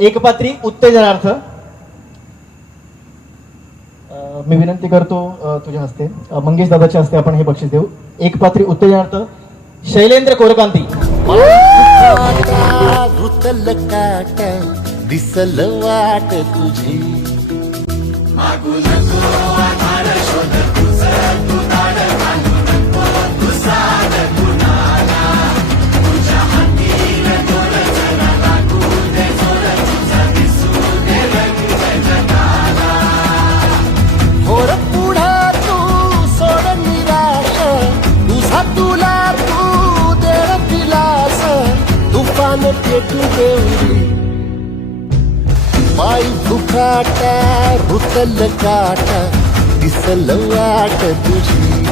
एकपात्री उत्तेजनार्थ. मी विनंती करतो तुझ्या हस्ते मंगेश दादाच्या हस्ते आपण हे बक्षीस देऊ. एकपात्री उत्तेजनार्थ शैलेंद्र कोरकांती. दिसल वाट तुझी पेटू देवरी पायी फुकाटा रुतल काटा दिसल वाट तुझी.